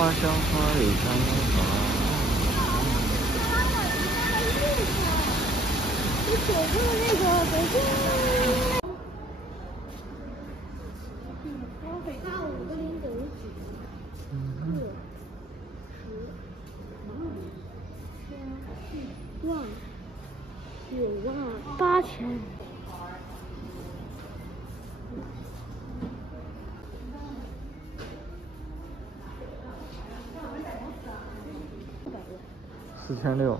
花香花里香花。我走过那个北京。北大5个0等于几？4、10、万、98000。4600。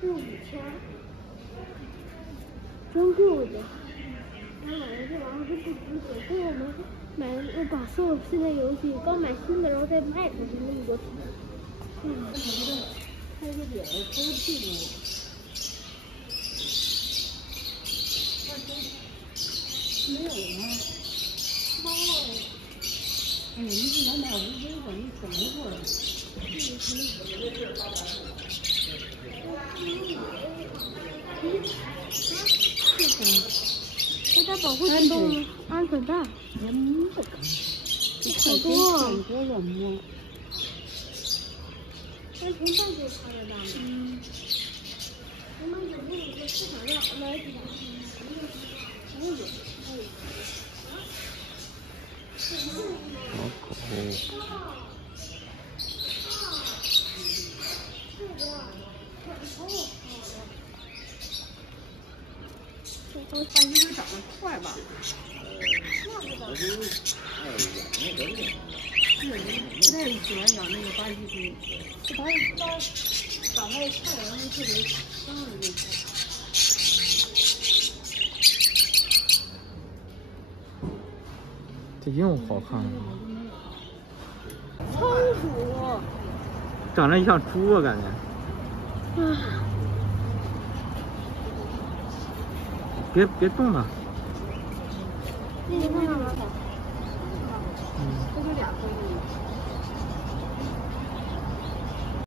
就5000，真够的。我买了这玩意儿就不值钱，所以我们把所有新的游戏刚买新的，然后再卖出去那么多钱。开个点偷屁股。没有吗？猫啊！哎呀，你这两百50个，你怎么过的？这它保护自动安全带。好多啊！多软摸。安全带就插得大吗？我们有那个市场上来几个，还有。小狗。我看你们长得快吧？我就太喜欢养那个巴西龟，这巴西长得太阳特别香的那种。这又好看了。仓鼠。长得像猪啊，感觉。别动了。这就2颗。